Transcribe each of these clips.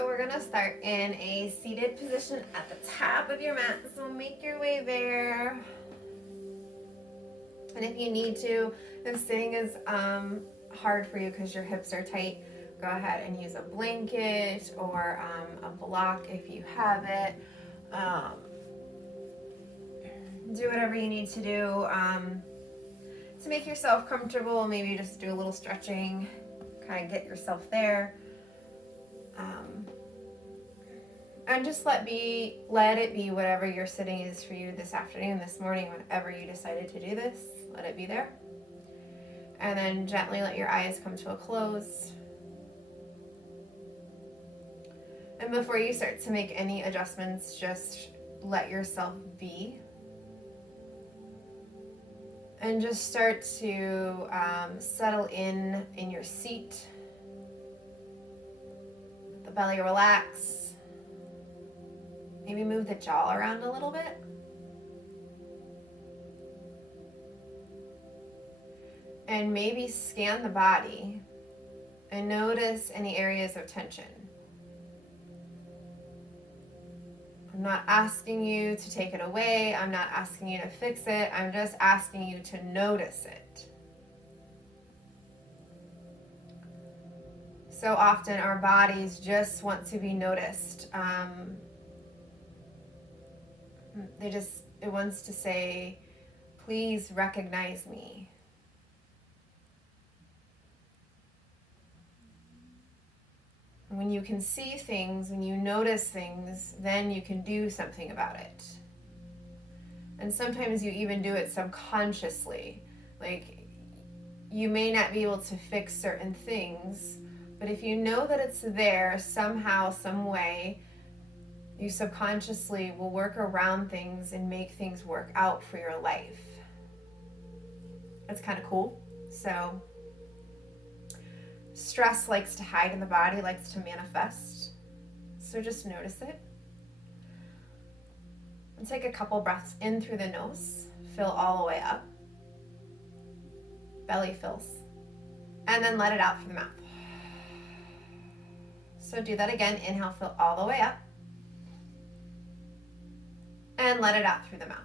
So we're gonna start in a seated position at the top of your mat. So make your way there. And if you need to, if sitting is hard for you because your hips are tight, go ahead and use a blanket or a block if you have it. Do whatever you need to do to make yourself comfortable. Maybe just do a little stretching, kind of get yourself there. And just let it be whatever your sitting is for you this afternoon, this morning, whenever you decided to do this. Let it be there. And then gently let your eyes come to a close. And before you start to make any adjustments, just let yourself be. And just start to settle in your seat. Let the belly relax. Maybe move the jaw around a little bit. And maybe scan the body and notice any areas of tension. I'm not asking you to take it away. I'm not asking you to fix it. I'm just asking you to notice it. So often our bodies just want to be noticed. It wants to say, please recognize me. When you can see things, when you notice things, then you can do something about it. And sometimes you even do it subconsciously. Like, you may not be able to fix certain things, but if you know that it's there somehow, some way, you subconsciously will work around things and make things work out for your life. That's kind of cool. So stress likes to hide in the body, likes to manifest. So just notice it. And take a couple breaths in through the nose. Fill all the way up. Belly fills. And then let it out through the mouth. So do that again. Inhale, fill all the way up. And let it out through the mouth.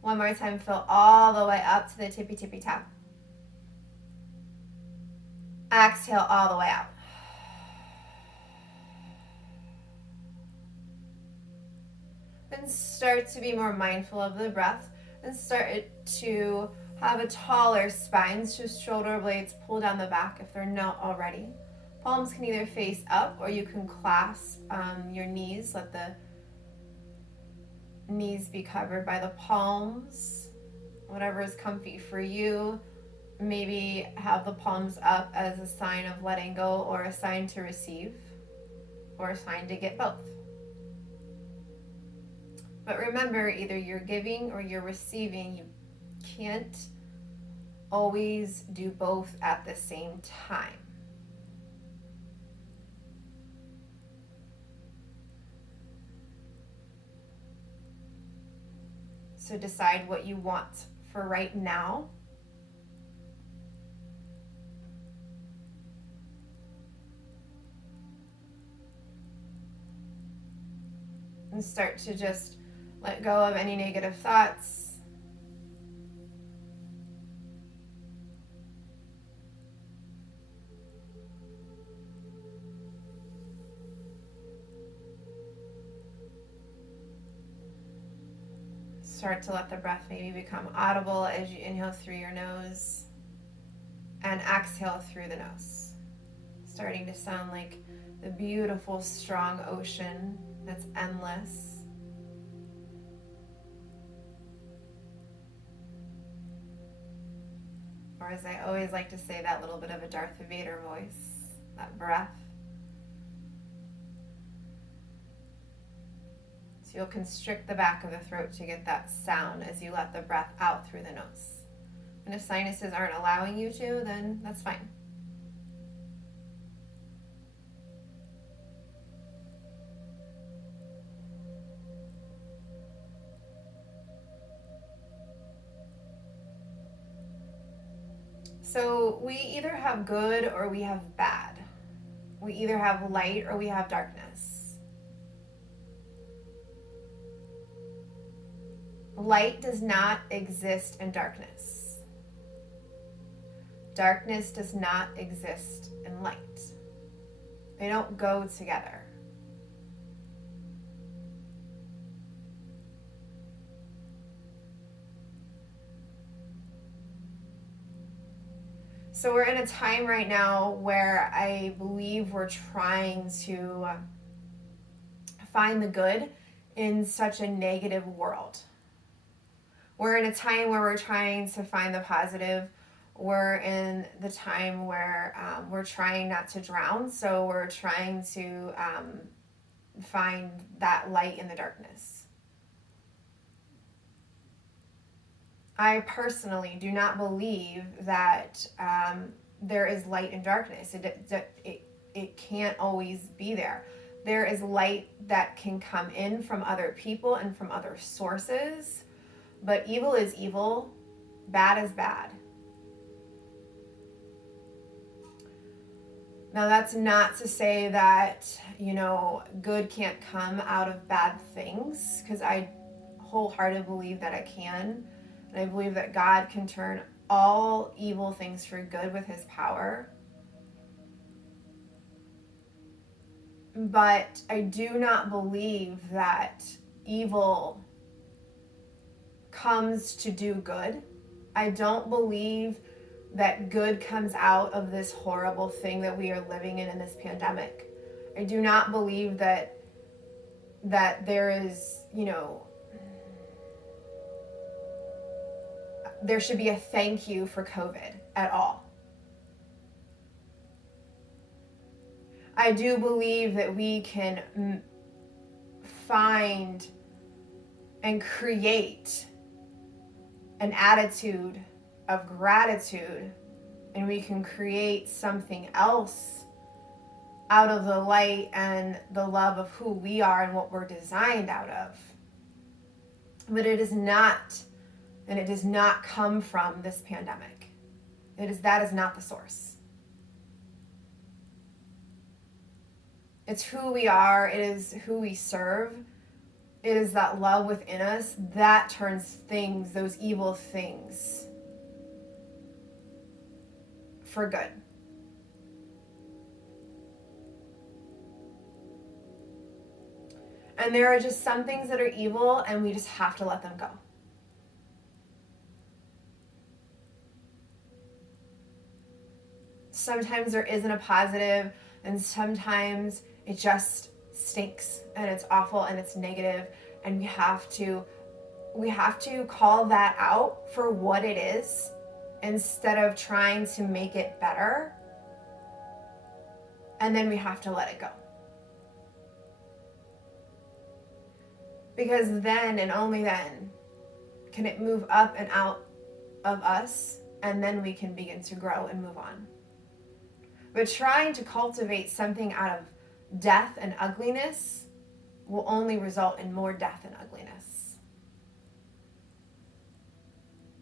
One more time, fill all the way up to the tippy top. Exhale all the way out. And start to be more mindful of the breath and start to have a taller spine. Just shoulder blades pull down the back if they're not already. Palms can either face up or you can clasp your knees. Let the knees be covered by the palms. Whatever is comfy for you. Maybe have the palms up as a sign of letting go or a sign to receive or a sign to get both. But remember, either you're giving or you're receiving. You can't always do both at the same time. So decide what you want for right now. And start to just let go of any negative thoughts. Start to let the breath maybe become audible as you inhale through your nose and exhale through the nose. Starting to sound like the beautiful, strong ocean that's endless. Or as I always like to say, that little bit of a Darth Vader voice, that breath. So you'll constrict the back of the throat to get that sound as you let the breath out through the nose. And if sinuses aren't allowing you to, then that's fine. So we either have good or we have bad. We either have light or we have darkness. Light does not exist in darkness. Darkness does not exist in light. They don't go together. So we're in a time right now where I believe we're trying to find the good in such a negative world. We're in a time where we're trying to find the positive. We're in the time where we're trying not to drown, so we're trying to find that light in the darkness. I personally do not believe that there is light and darkness. It can't always be there. There is light that can come in from other people and from other sources, but evil is evil, bad is bad. Now, that's not to say that, good can't come out of bad things, because I wholeheartedly believe that it can. And I believe that God can turn all evil things for good with his power. But I do not believe that evil comes to do good. I don't believe that good comes out of this horrible thing that we are living in this pandemic. I do not believe that there is, there should be a thank you for COVID at all. I do believe that we can find and create an attitude of gratitude, and we can create something else out of the light and the love of who we are and what we're designed out of. But it is not, and it does not come from this pandemic. That is not the source. It's who we are, it is who we serve. It is that love within us that turns things, those evil things, for good. And there are just some things that are evil, and we just have to let them go. Sometimes there isn't a positive, and sometimes it just stinks and it's awful and it's negative, and we have to call that out for what it is instead of trying to make it better. And then we have to let it go. Because then and only then can it move up and out of us, and then we can begin to grow and move on. But trying to cultivate something out of death and ugliness will only result in more death and ugliness.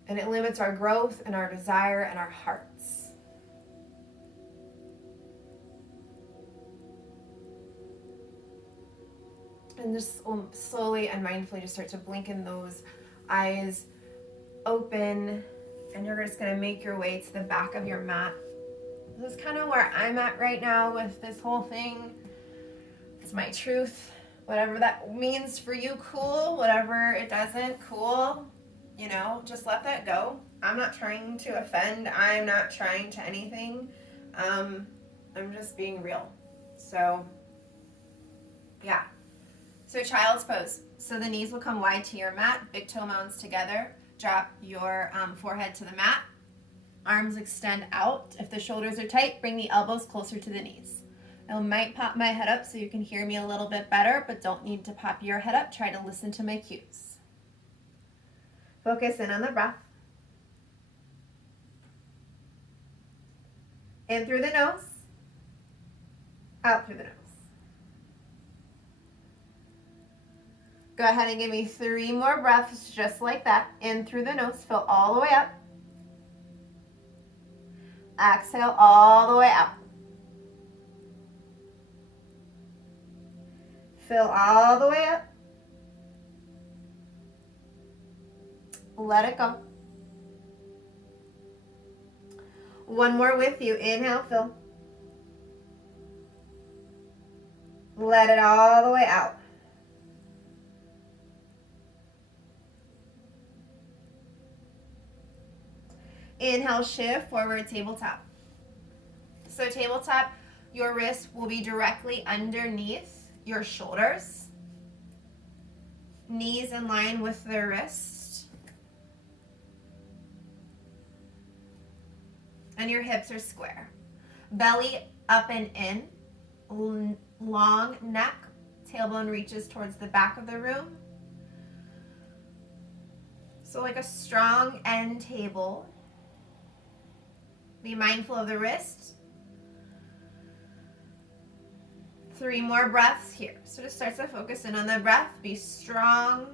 And it limits our growth and our desire and our hearts. And just slowly and mindfully just start to blink in those eyes open, and you're just going to make your way to the back of your mat. This is kind of where I'm at right now with this whole thing. It's my truth. Whatever that means for you, cool. Whatever it doesn't, cool. Just let that go. I'm not trying to offend. I'm not trying to anything. I'm just being real. So, yeah. So child's pose. So the knees will come wide to your mat, big toe mounds together. Drop your forehead to the mat. Arms extend out. If the shoulders are tight, bring the elbows closer to the knees. I might pop my head up so you can hear me a little bit better, but don't need to pop your head up. Try to listen to my cues. Focus in on the breath. In through the nose, out through the nose. Go ahead and give me 3 more breaths just like that. In through the nose, fill all the way up. Exhale all the way out. Fill all the way up. Let it go. One more with you. Inhale, fill. Let it all the way out. Inhale, shift forward, tabletop. So tabletop, your wrist will be directly underneath your shoulders. Knees in line with the wrist. And your hips are square. Belly up and in. Long neck. Tailbone reaches towards the back of the room. So like a strong end table. Be mindful of the wrist. 3 more breaths here. So just start to focus in on the breath. Be strong.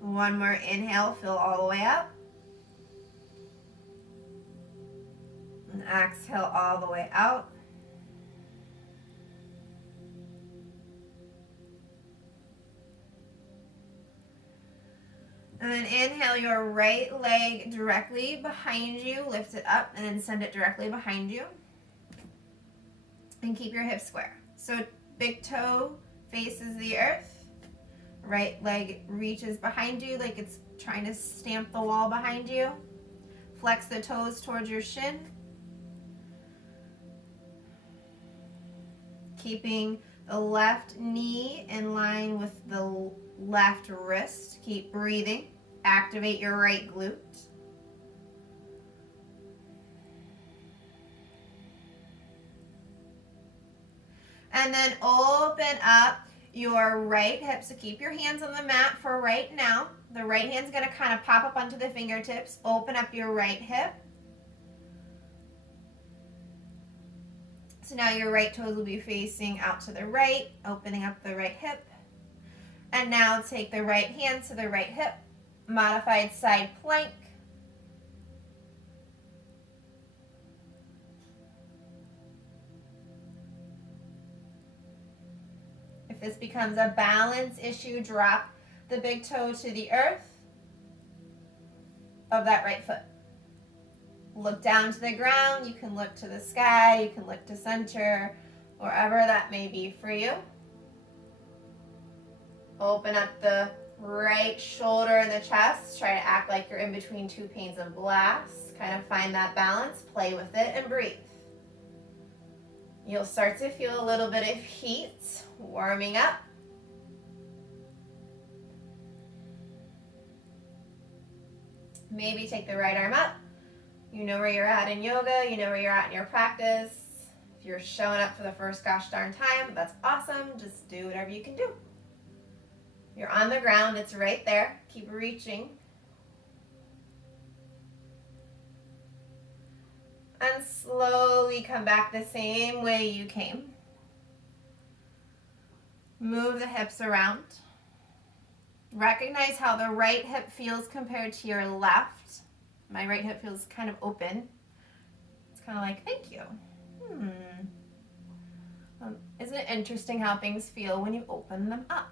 One more inhale, fill all the way up. And exhale all the way out. And then inhale your right leg directly behind you. Lift it up and then send it directly behind you. And keep your hips square. So big toe faces the earth. Right leg reaches behind you like it's trying to stamp the wall behind you. Flex the toes towards your shin. Keeping the left knee in line with the left wrist. Keep breathing. Activate your right glute. And then open up your right hip. So keep your hands on the mat for right now. The right hand's going to kind of pop up onto the fingertips. Open up your right hip. So now your right toes will be facing out to the right, opening up the right hip. And now take the right hand to the right hip. Modified side plank. If this becomes a balance issue, drop the big toe to the earth of that right foot. Look down to the ground. You can look to the sky. You can look to center, wherever that may be for you. Open up the right shoulder and the chest. Try to act like you're in between 2 panes of glass. Kind of find that balance. Play with it and breathe. You'll start to feel a little bit of heat warming up. Maybe take the right arm up. You know where you're at in yoga. You know where you're at in your practice. If you're showing up for the first gosh darn time, that's awesome. Just do whatever you can do. You're on the ground. It's right there. Keep reaching. And slowly come back the same way you came. Move the hips around. Recognize how the right hip feels compared to your left. My right hip feels kind of open. It's kind of like, thank you. Isn't it interesting how things feel when you open them up?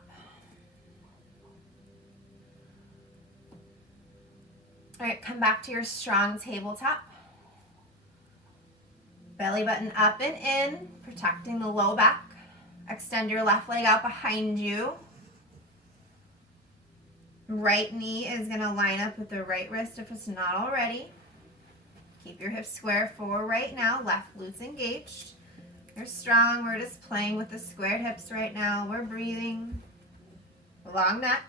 All right, come back to your strong tabletop. Belly button up and in, protecting the low back. Extend your left leg out behind you. Right knee is going to line up with the right wrist if it's not already. Keep your hips square for right now. Left glutes engaged. You're strong. We're just playing with the squared hips right now. We're breathing. Long neck.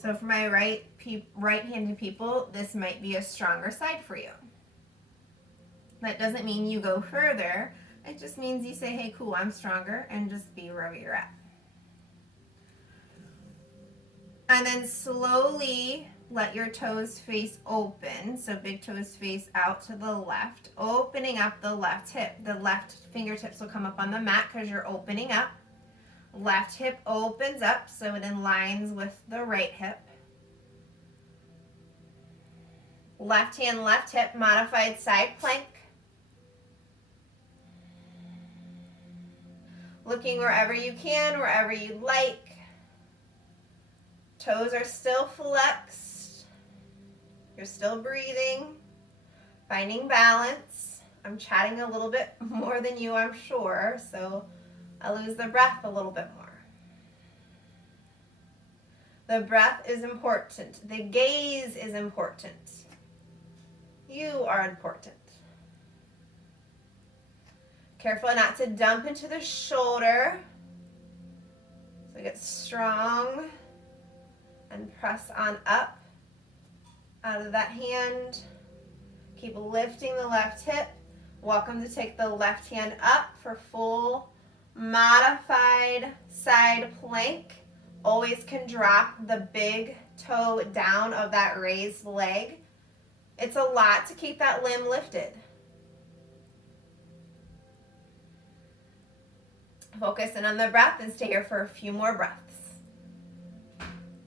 So for my right-handed people, this might be a stronger side for you. That doesn't mean you go further. It just means you say, hey, cool, I'm stronger, and just be wherever you're at. And then slowly let your toes face open. So big toes face out to the left, opening up the left hip. The left fingertips will come up on the mat because you're opening up. Left hip opens up so it aligns with the right hip. Left hand, left hip, modified side plank. Looking wherever you can, wherever you like. Toes are still flexed. You're still breathing, finding balance. I'm chatting a little bit more than you, I'm sure, so I lose the breath a little bit more. The breath is important. The gaze is important. You are important. Careful not to dump into the shoulder. So get strong and press on up out of that hand. Keep lifting the left hip. Welcome to take the left hand up for full modified side plank. Always can drop the big toe down of that raised leg. It's a lot to keep that limb lifted. Focus in on the breath and stay here for a few more breaths.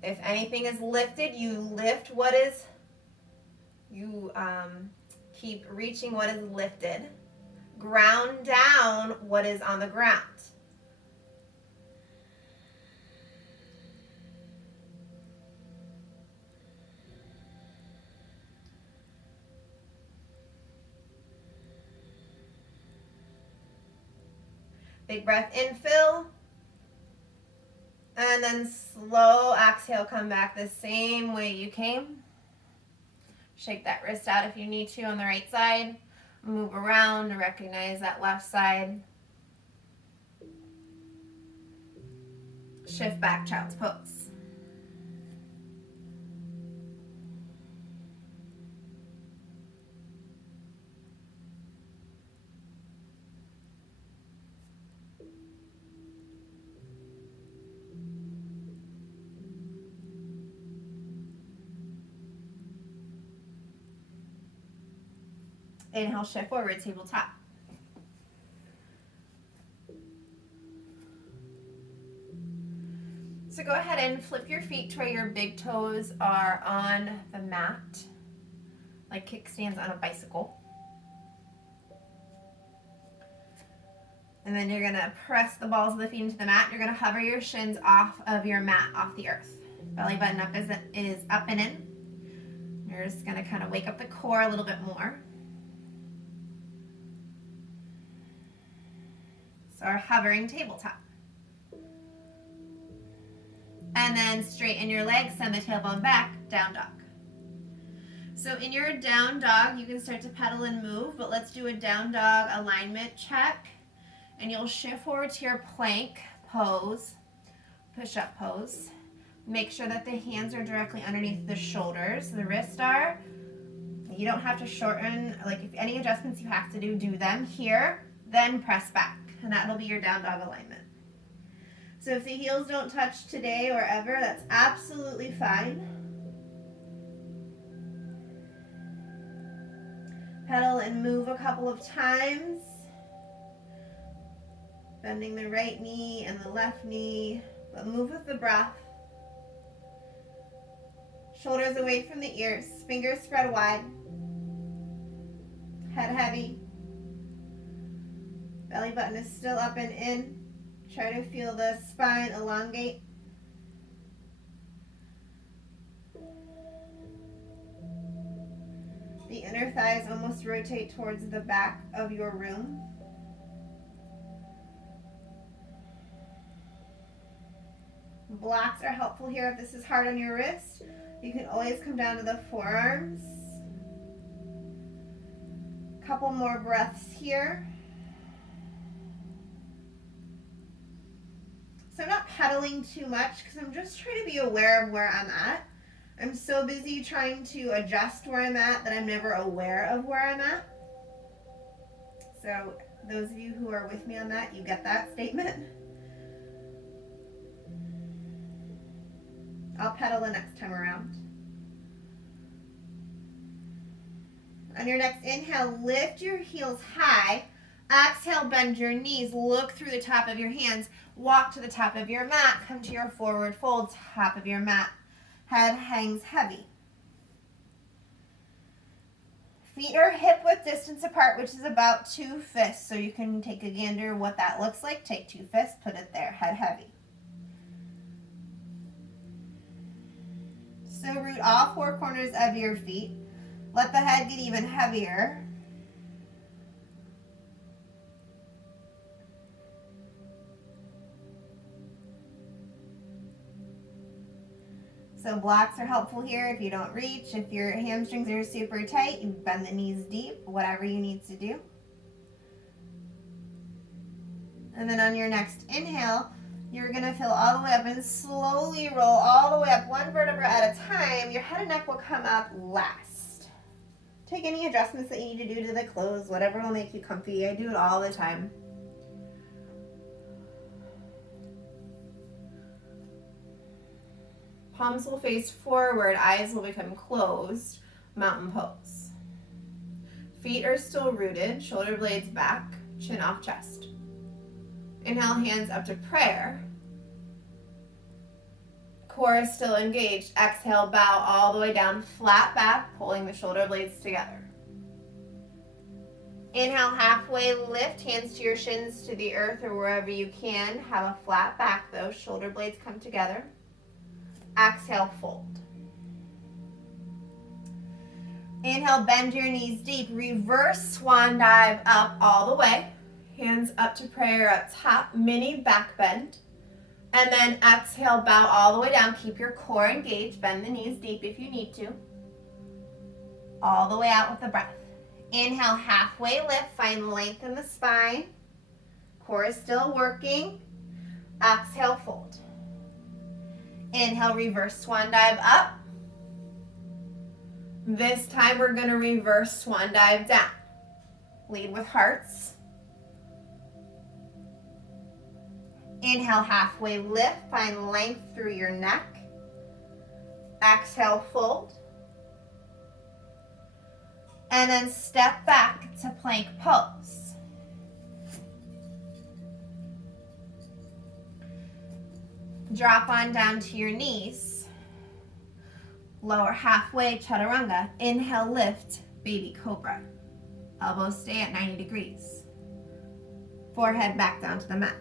If anything is lifted, you lift what is, keep reaching what is lifted. Ground down what is on the ground. Big breath in, fill. And then slow exhale, come back the same way you came. Shake that wrist out if you need to on the right side. Move around to recognize that left side. Shift back, child's pose. Inhale, shift forward, tabletop. So go ahead and flip your feet to where your big toes are on the mat, like kickstands on a bicycle. And then you're gonna press the balls of the feet into the mat. You're gonna hover your shins off of your mat, off the earth. Belly button up is up and in. You're just gonna kind of wake up the core a little bit more. So our hovering tabletop. And then straighten your legs, send the tailbone back, down dog. So in your down dog, you can start to pedal and move, but let's do a down dog alignment check. And you'll shift forward to your plank pose, push-up pose. Make sure that the hands are directly underneath the shoulders, the wrists are. You don't have to shorten, like if any adjustments you have to do, do them here, then press back. And that'll be your down dog alignment. So if the heels don't touch today or ever, that's absolutely fine. Pedal and move a couple of times. Bending the right knee and the left knee, but move with the breath. Shoulders away from the ears, fingers spread wide. Head heavy. Belly button is still up and in. Try to feel the spine elongate. The inner thighs almost rotate towards the back of your room. Blocks are helpful here if this is hard on your wrist. You can always come down to the forearms. Couple more breaths here. So I'm not pedaling too much because I'm just trying to be aware of where I'm at. I'm so busy trying to adjust where I'm at that I'm never aware of where I'm at. So those of you who are with me on that, you get that statement. I'll pedal the next time around. On your next inhale, lift your heels high. Exhale, bend your knees. Look through the top of your hands. Walk to the top of your mat. Come to your forward fold, top of your mat. Head hangs heavy. Feet are hip width distance apart, which is about 2 fists. So you can take a gander what that looks like. Take 2 fists, put it there, head heavy. So root all 4 corners of your feet. Let the head get even heavier. So blocks are helpful here if you don't reach. If your hamstrings are super tight, you bend the knees deep, whatever you need to do. And then on your next inhale, you're going to fill all the way up and slowly roll all the way up, one vertebra at a time. Your head and neck will come up last. Take any adjustments that you need to do to the clothes, whatever will make you comfy. I do it all the time. Palms will face forward, eyes will become closed, mountain pose. Feet are still rooted, shoulder blades back, chin off chest. Inhale, hands up to prayer. Core is still engaged. Exhale, bow all the way down, flat back, pulling the shoulder blades together. Inhale, halfway lift, hands to your shins, to the earth or wherever you can. Have a flat back though, shoulder blades come together. Exhale, fold. Inhale, bend your knees deep. Reverse swan dive up all the way. Hands up to prayer up top, mini back bend. And then exhale, bow all the way down. Keep your core engaged. Bend the knees deep if you need to. All the way out with the breath. Inhale, halfway lift. Find length in the spine. Core is still working. Exhale, fold. Inhale, reverse swan dive up. This time we're going to reverse swan dive down. Lead with hearts. Inhale, halfway lift. Find length through your neck. Exhale, fold. And then step back to plank pose. Drop on down to your knees. Lower halfway, chaturanga. Inhale, lift, baby cobra. Elbows stay at 90 degrees. Forehead back down to the mat.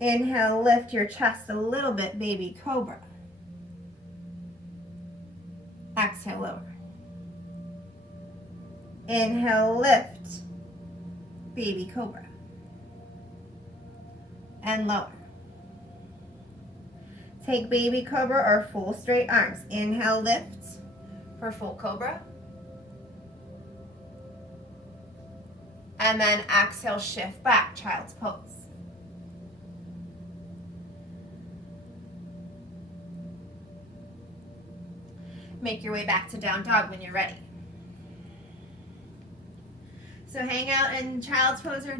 Inhale, lift your chest a little bit, baby cobra. Exhale, lower. Inhale, lift, baby cobra. And lower. Take baby cobra or full straight arms. Inhale, lift for full cobra. And then exhale, shift back, child's pose. Make your way back to down dog when you're ready. So hang out in child's pose or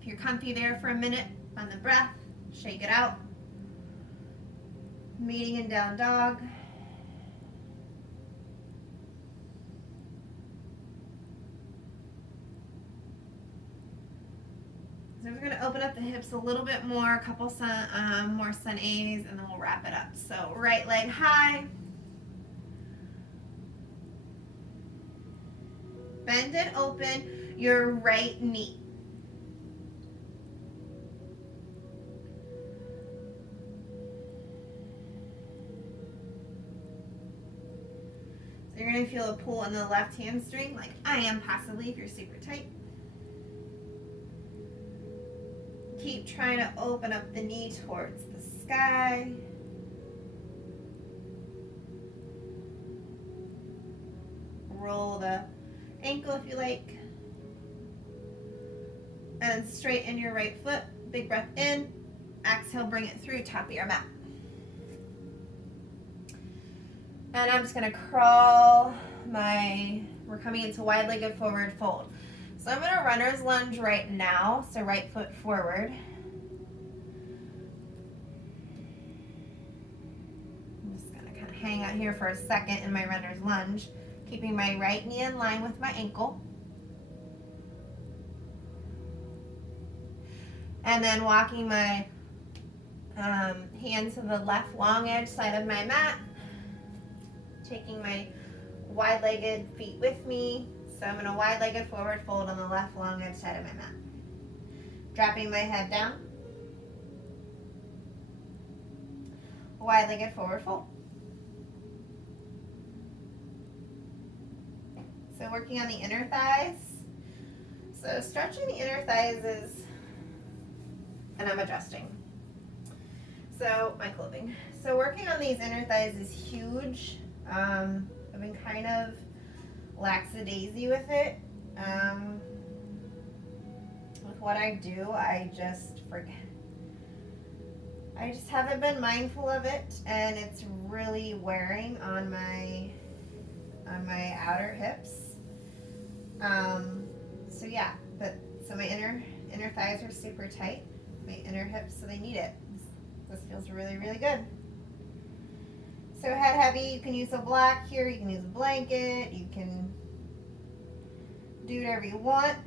if you're comfy there for a minute on the breath, shake it out. Meeting in down dog. So we're going to open up the hips a little bit more, a couple more sun A's, and then we'll wrap it up. So right leg high. Bend and open your right knee. So you're going to feel a pull in the left hamstring, like I am possibly if you're super tight. Keep trying to open up the knee towards the sky. Roll the ankle if you like. And then straighten your right foot. Big breath in. Exhale, bring it through top of your mat. And I'm just gonna crawl we're coming into wide-legged forward fold. So I'm gonna runner's lunge right now. So right foot forward. I'm just gonna kind of hang out here for a second in my runner's lunge, keeping my right knee in line with my ankle. And then walking my hands to the left long edge side of my mat, taking my wide-legged feet with me. So I'm going to wide-legged forward fold on the left long edge side of my mat. Dropping my head down. Wide-legged forward fold. So working on the inner thighs. So stretching the inner thighs and I'm adjusting. So my clothing. So working on these inner thighs is huge. I've been kind of lackadaisy with it. With what I do, I just forget. I just haven't been mindful of it, and it's really wearing on my outer hips. So yeah, so my inner thighs are super tight. My inner hips, so they need it. This feels really, really good. So head heavy, you can use a block here, you can use a blanket, you can do whatever you want.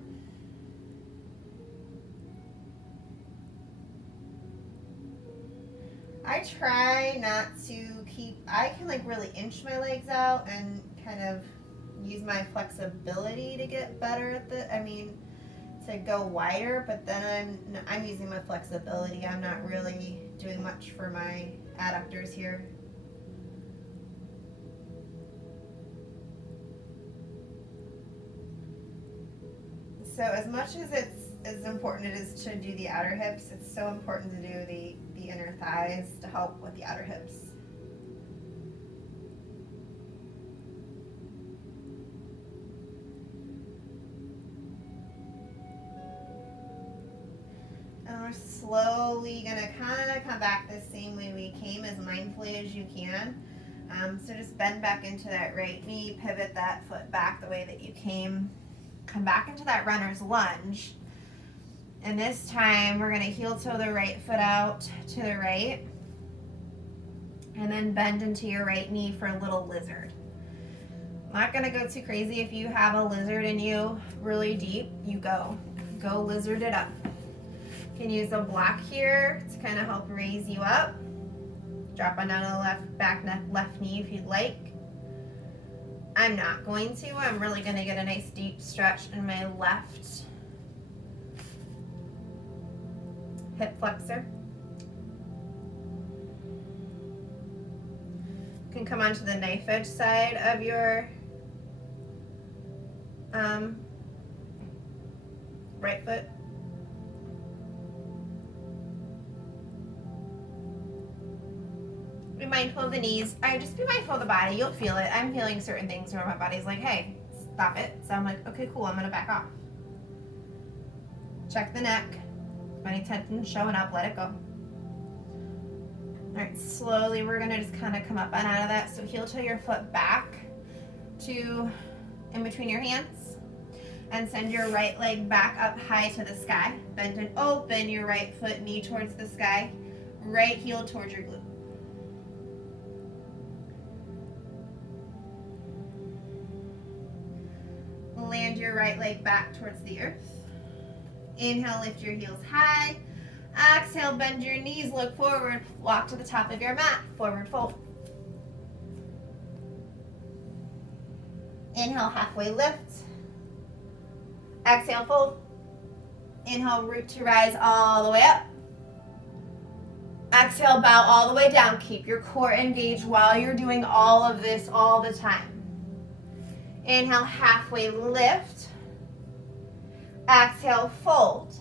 I try not to I can like really inch my legs out and kind of use my flexibility to get better at to go wider, but then I'm using my flexibility. I'm not really doing much for my adductors here. So as much as as important it is to do the outer hips, it's so important to do the inner thighs to help with the outer hips. And we're slowly gonna kind of come back the same way we came, as mindfully as you can. So just bend back into that right knee, pivot that foot back the way that you came. Come back into that runner's lunge. And this time we're going to heel toe the right foot out to the right. And then bend into your right knee for a little lizard. I'm not going to go too crazy. If you have a lizard in you really deep, you go lizard it up. You can use a block here to kind of help raise you up. Drop on down to the left knee if you'd like. I'm not going to. I'm really going to get a nice deep stretch in my left hip flexor. You can come onto the knife edge side of your right foot. Be mindful of the knees. Just be mindful of the body. You'll feel it. I'm feeling certain things where my body's like, hey, stop it. So I'm like, okay, cool. I'm going to back off. Check the neck. Any tension showing up, let it go. All right, slowly we're going to just kind of come up and out of that. So heel toe your foot back to in between your hands and send your right leg back up high to the sky. Bend and open your right foot, knee towards the sky, right heel towards your glute. Land your right leg back towards the earth. Inhale, lift your heels high. Exhale, bend your knees, look forward. Walk to the top of your mat, forward fold. Inhale, halfway lift. Exhale, fold. Inhale, root to rise all the way up. Exhale, bow all the way down. Keep your core engaged while you're doing all of this all the time. Inhale, halfway lift. Exhale, fold.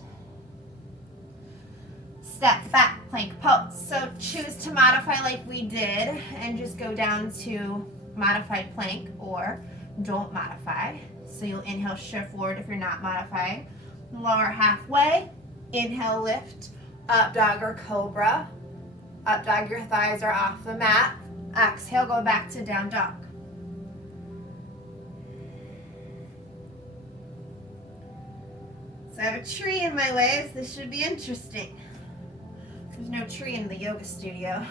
Step back, plank pose. So choose to modify like we did and just go down to modified plank, or don't modify. So you'll inhale, shift forward if you're not modifying, Lower halfway. Inhale, lift. Up dog or cobra. Up dog, your thighs are off the mat. Exhale, go back to down dog. So I have a tree in my way, so this should be interesting. There's no tree in the yoga studio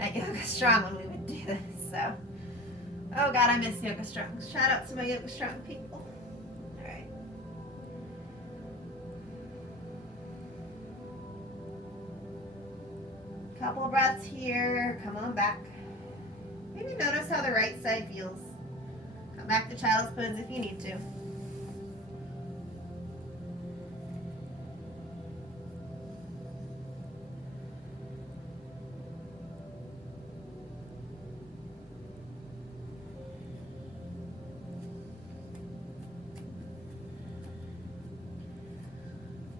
at Yoga Strong when we would do this, so. Oh God, I miss Yoga Strong. Shout out to my Yoga Strong people. All right. Couple of breaths here. Come on back. Maybe notice how the right side feels. Come back to child's pose if you need to.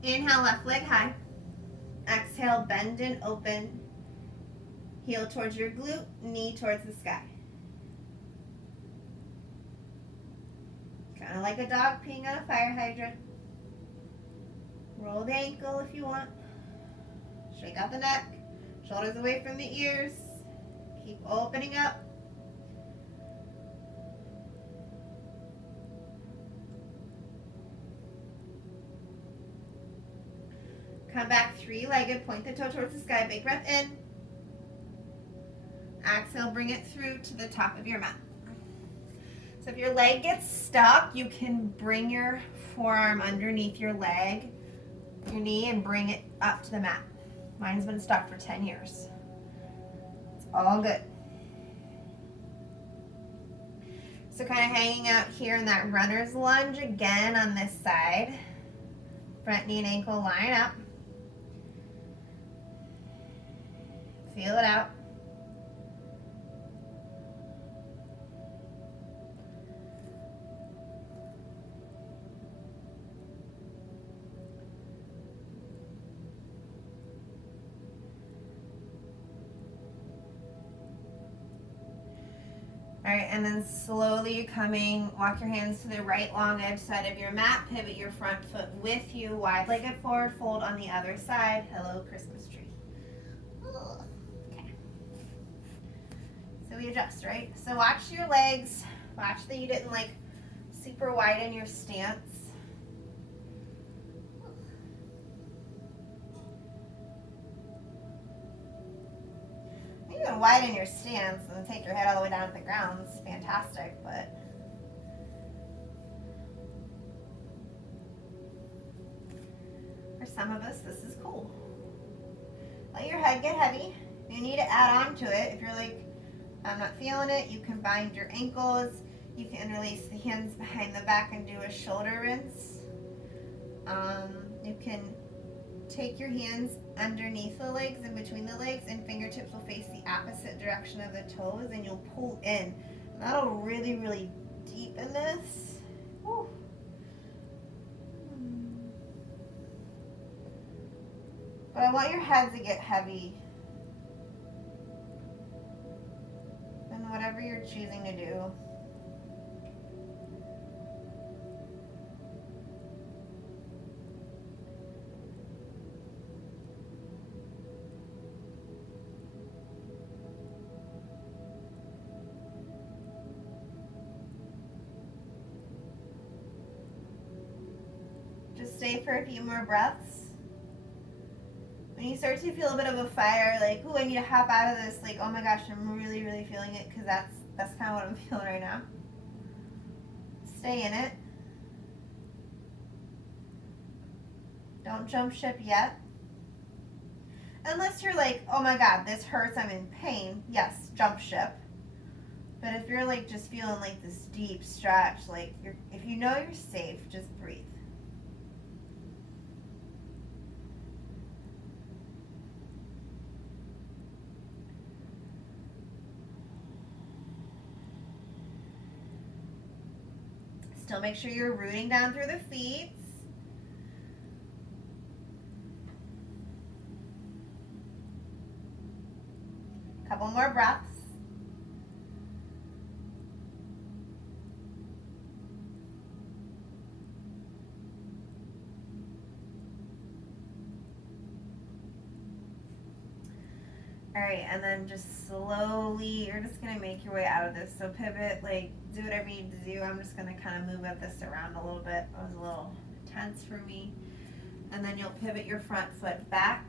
Inhale, left leg high. Exhale, bend and open. Heel towards your glute, knee towards the sky. Kind of like a dog peeing on a fire hydrant. Roll the ankle if you want. Shake out the neck. Shoulders away from the ears. Keep opening up. Come back three-legged, point the toe towards the sky, big breath in. Exhale, bring it through to the top of your mat. So if your leg gets stuck, you can bring your forearm underneath your leg, your knee, and bring it up to the mat. Mine's been stuck for 10 years. It's all good. So kind of hanging out here in that runner's lunge again on this side. Front knee and ankle line up. Feel it out. All right, and then slowly walk your hands to the right long edge side of your mat, pivot your front foot with you, wide-legged forward fold on the other side. Hello, Christmas tree. Ugh. Okay. So we adjust, right? So watch your legs. Watch that you didn't super widen your stance. You can widen your stance and take your head all the way down to the ground. It's fantastic, but for some of us, this is cool. Let your head get heavy. You need to add on to it. If you're like, I'm not feeling it, you can bind your ankles. You can interlace the hands behind the back and do a shoulder rinse. You can take your hands underneath the legs and between the legs, and fingertips will face the opposite direction of the toes, and you'll pull in. And that'll really, really deepen this. Woo. But I want your head to get heavy. And whatever you're choosing to do. Just stay for a few more breaths. When you start to feel a bit of a fire, like, ooh, I need to hop out of this, like, oh my gosh, I'm really, really feeling it, because that's kind of what I'm feeling right now. Stay in it. Don't jump ship yet. Unless you're like, oh my god, this hurts, I'm in pain. Yes, jump ship. But if you're like just feeling like this deep stretch, like if you know you're safe, just breathe. Still make sure you're rooting down through the feet. Couple more breaths. All right, and then just slowly, you're just gonna make your way out of this. So pivot, like do whatever you need to do. I'm just gonna kind of move this around a little bit. That was a little tense for me. And then you'll pivot your front foot back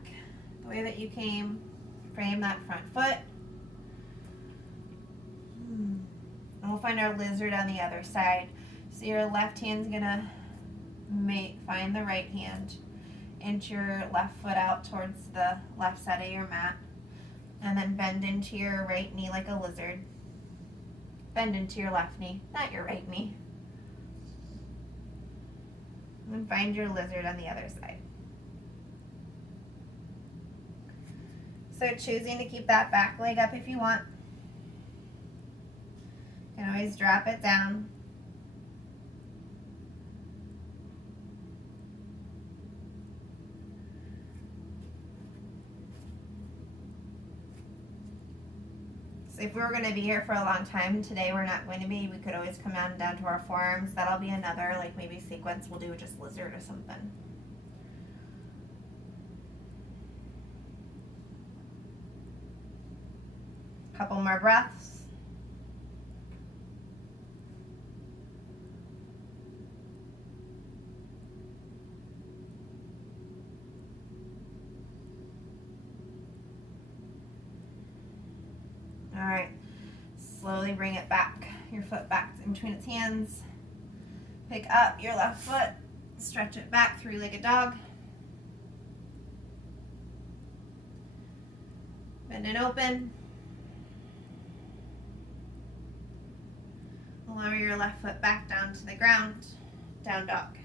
the way that you came. Frame that front foot. And we'll find our lizard on the other side. So your left hand's gonna find the right hand. Inch your left foot out towards the left side of your mat. And then bend into your right knee like a lizard. Bend into your left knee, not your right knee. And find your lizard on the other side. So choosing to keep that back leg up if you want. You can always drop it down. So if we were going to be here for a long time, today we're not going to be. We could always come down to our forearms. That'll be another like maybe sequence we'll do just lizard or something. Couple more breaths. All right, slowly bring it back, your foot back in between its hands. Pick up your left foot, stretch it back, three-legged dog. Bend it open. Lower your left foot back down to the ground, down dog.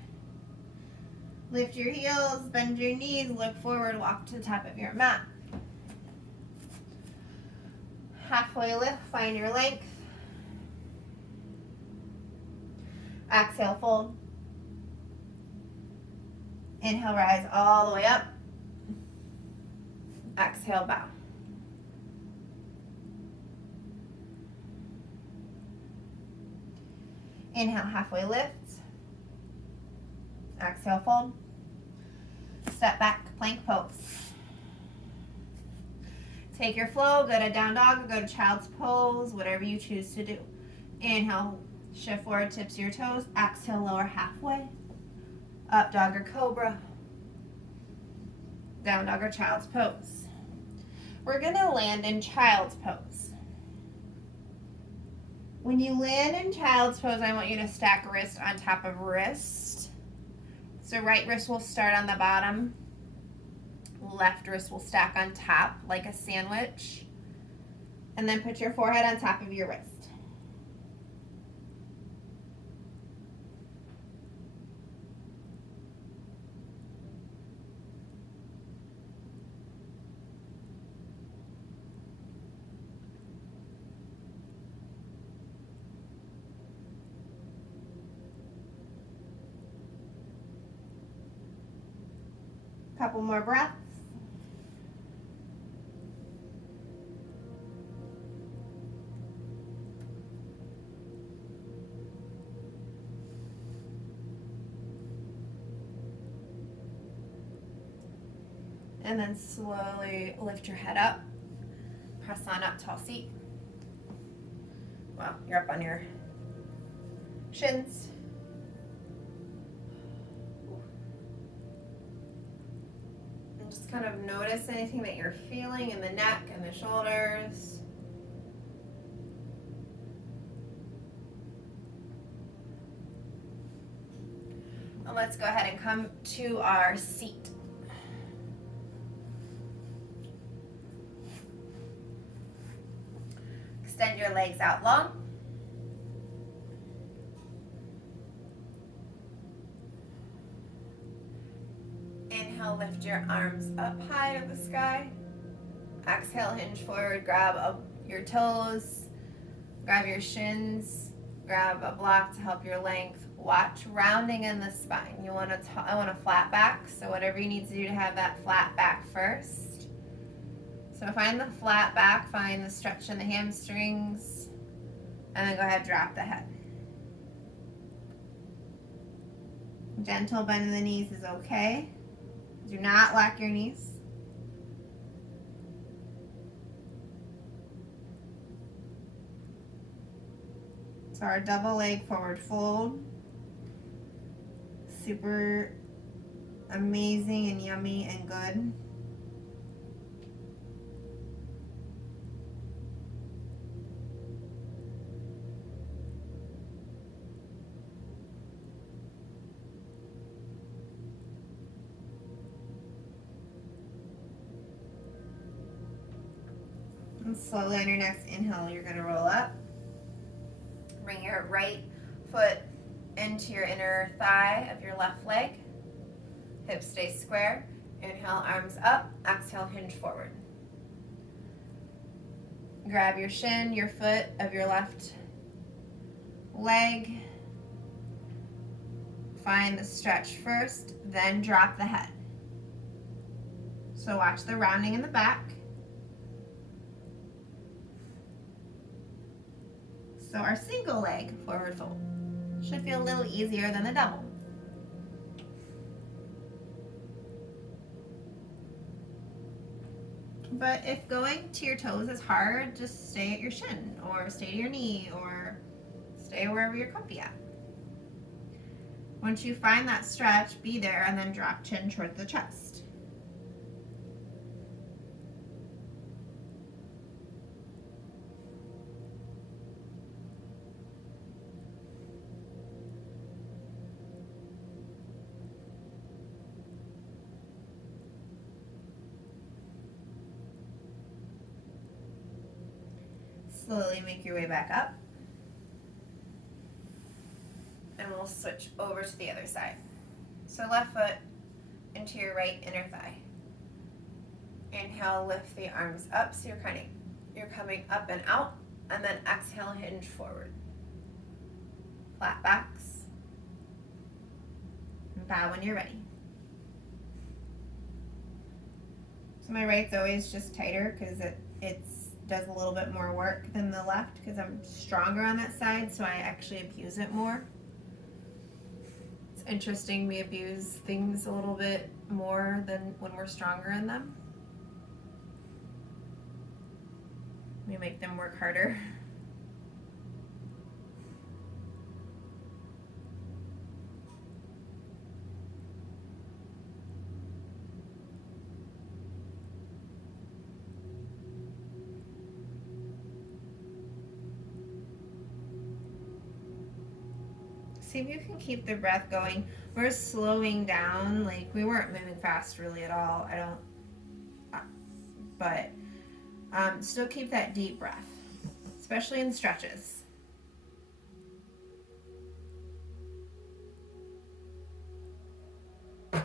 Lift your heels, bend your knees, look forward, walk to the top of your mat. Halfway lift, find your length. Exhale, fold. Inhale, rise all the way up. Exhale, bow. Inhale, halfway lift. Exhale, fold. Step back, plank pose. Take your flow, go to down dog or go to child's pose, whatever you choose to do. Inhale, shift forward, tips your toes. Exhale, lower halfway. Up dog or cobra. Down dog or child's pose. We're gonna land in child's pose. When you land in child's pose, I want you to stack wrist on top of wrist. So right wrist will start on the bottom. Left wrist will stack on top like a sandwich. And then put your forehead on top of your wrist. Couple more breaths. And then slowly lift your head up. Press on up, tall seat. Well, you're up on your shins. And just kind of notice anything that you're feeling in the neck and the shoulders. And let's go ahead and come to our seat. Extend your legs out long. Inhale, lift your arms up high to the sky. Exhale, hinge forward, grab up your toes, grab your shins, grab a block to help your length. Watch rounding in the spine. I want a flat back, so whatever you need to do to have that flat back first. So find the flat back, find the stretch in the hamstrings, and then go ahead, drop the head. Gentle bend in the knees is okay. Do not lock your knees. So our double leg forward fold. Super amazing and yummy and good. And slowly on your next inhale, you're going to roll up. Bring your right foot into your inner thigh of your left leg. Hips stay square. Inhale, arms up. Exhale, hinge forward. Grab your shin, your foot of your left leg. Find the stretch first, then drop the head. So watch the rounding in the back. So our single leg forward fold should feel a little easier than the double. But if going to your toes is hard, just stay at your shin or stay to your knee or stay wherever you're comfy at. Once you find that stretch, be there and then drop chin towards the chest. Slowly make your way back up. And we'll switch over to the other side. So left foot into your right inner thigh. Inhale, lift the arms up so you're coming up and out, and then exhale, hinge forward. Flat backs. And bow when you're ready. So my right's always just tighter because it does a little bit more work than the left because I'm stronger on that side, so I actually abuse it more. It's interesting, we abuse things a little bit more than when we're stronger in them. We make them work harder. See if you can keep the breath going. We're slowing down, like we weren't moving fast really at all. But still keep that deep breath, especially in stretches. All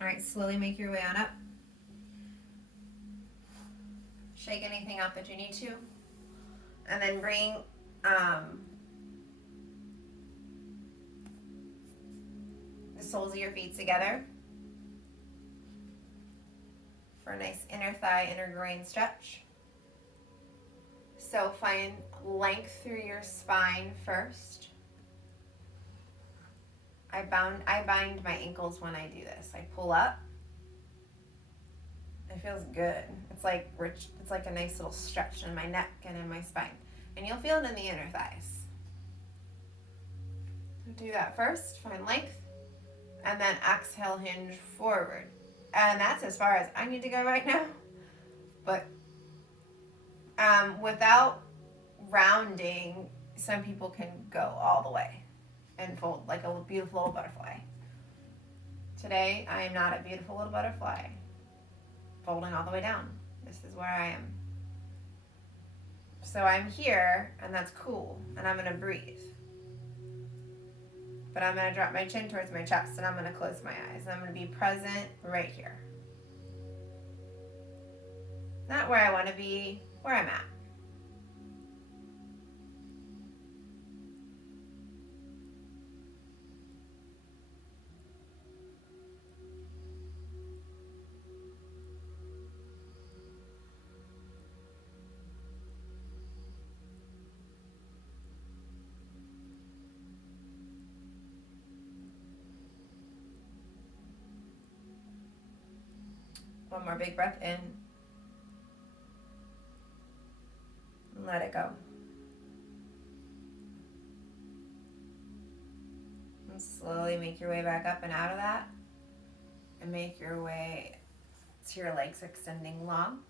right, slowly make your way on up. Shake anything out that you need to. And then bring the soles of your feet together for a nice inner thigh, inner groin stretch. So find length through your spine first. I bind my ankles when I do this. I pull up. It feels good. It's like rich. It's like a nice little stretch in my neck and in my spine. And you'll feel it in the inner thighs. So do that first. Find length. And then exhale, hinge forward. And that's as far as I need to go right now. But without rounding, some people can go all the way and fold like a beautiful little butterfly. Today, I am not a beautiful little butterfly folding all the way down. This is where I am. So I'm here, and that's cool, and I'm going to breathe. But I'm going to drop my chin towards my chest, and I'm going to close my eyes, and I'm going to be present right here. Not where I want to be, where I'm at. One more big breath in. And let it go. And slowly make your way back up and out of that. And make your way to your legs extending long.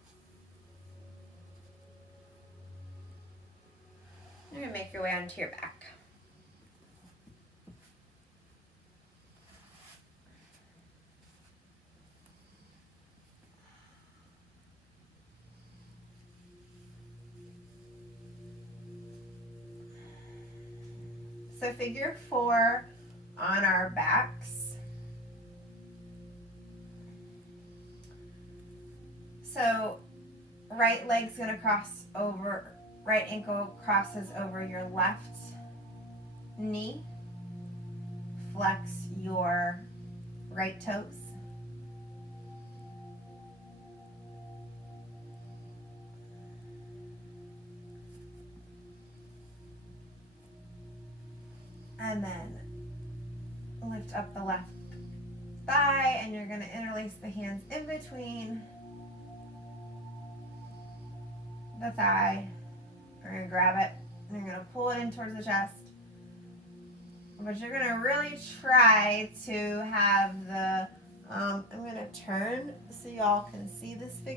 You're going to make your way onto your back. So figure 4 on our backs. So right leg's gonna cross over, right ankle crosses over your left knee. Flex your right toes. And then lift up the left thigh, and you're gonna interlace the hands in between the thigh. You're gonna grab it, and you're gonna pull it in towards the chest. But you're gonna really try to have the, I'm gonna turn so y'all can see this figure.